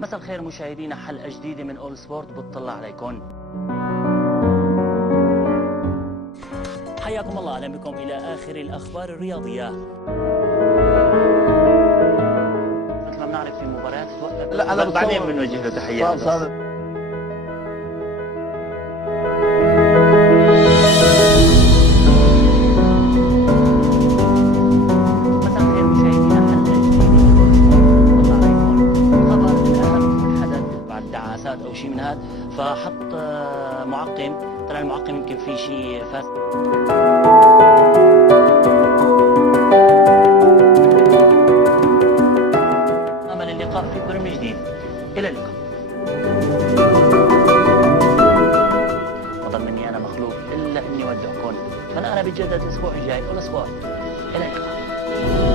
مساء الخير مشاهدينا، حلقة جديدة من أول سبورت بتطلع عليكم. حياكم الله، أهلا بكم إلى آخر الأخبار الرياضية. مثل ما بنعرف في مباريات توقف. لا أنا بعدين بنوجه له تحيات. او شيء من هذا، فحط معقم، طلع المعقم يمكن في شيء فاس. امل اللقاء في برنامج جديد، الى اللقاء. وضل مني انا مخلوق الا اني اودعكم، فانا بتجدد الاسبوع الجاي والاسبوع، الى اللقاء.